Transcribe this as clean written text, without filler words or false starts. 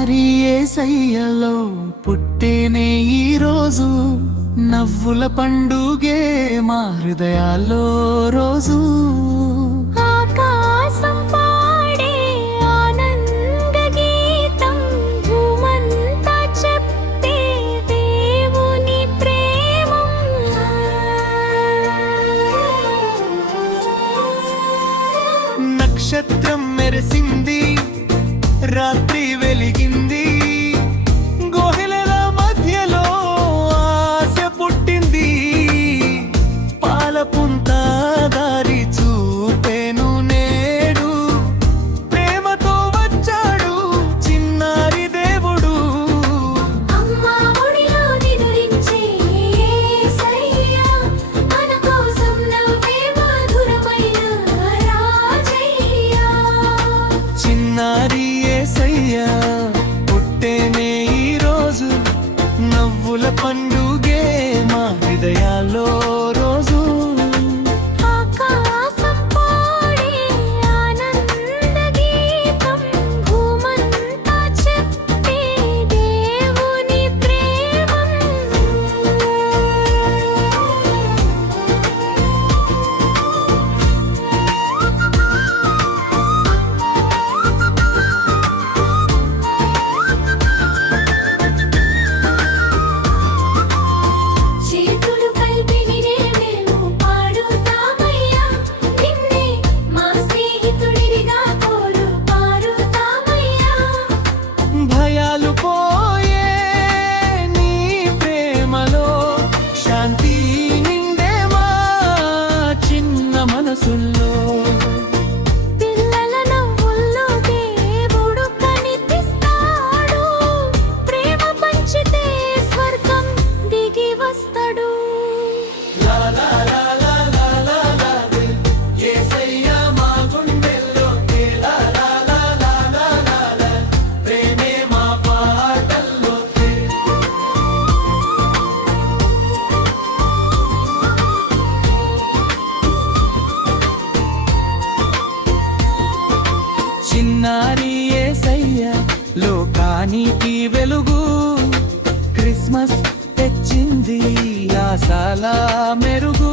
చిన్నారి యేసయ్యలో పుట్టేనే ఈ రోజు, నవ్వుల పండుగే మా హృదయాల్లో రోజు. ఆకాశం పాడే ఆనంద గీతం, భూమంతా చెప్పే దేవుని ప్రేమం. నక్షత్రం మెరిసింది, రాత్రి వెలిగింది, గోహిలల మధ్యలో ఆశ పుట్టింది. పాలపుంత దారి చూపేను నేడు, ప్రేమతో వచ్చాడు చిన్నారి దేవుడు. అమ్మా ఒడిలో నిదురించే యేసయ్య, మన కోసం నవ్వే మధురమైన రాజయ్య. చిన్నారి యేసయ్య పుట్టేనే ఈ రోజు, నవ్వుల పండుగే మా హృదయాల్లో రోజు. ఆకాశం పాడే ఆనంద గీతం, భూమంతా చెప్పే దేవుని ప్రేమం. చేతులు కలిపి వినే మేము పాడుతామయ్యా, నిన్నే మా స్నేహితుడిగా కోరు పారుతామయ్యా. భయాలు పోయే నీ ప్రేమలో, శాంతి నిండే మా చిన్న మనసుల్లో. పిల్లల నవ్వుల్లో దేవుడు కనిపిస్తాడు, ప్రేమ పంచితే స్వర్గం దిగి వస్తాడు. యేసయ్య మా గుండెల్లో తేలా లా లా లా లా లా లా, ప్రేమే మా పాటల్లో చిన్నారి యేసయ్య లోకానికి వెలుగు, క్రిస్మస్ తెచ్చింది ఆశల మెరుగు.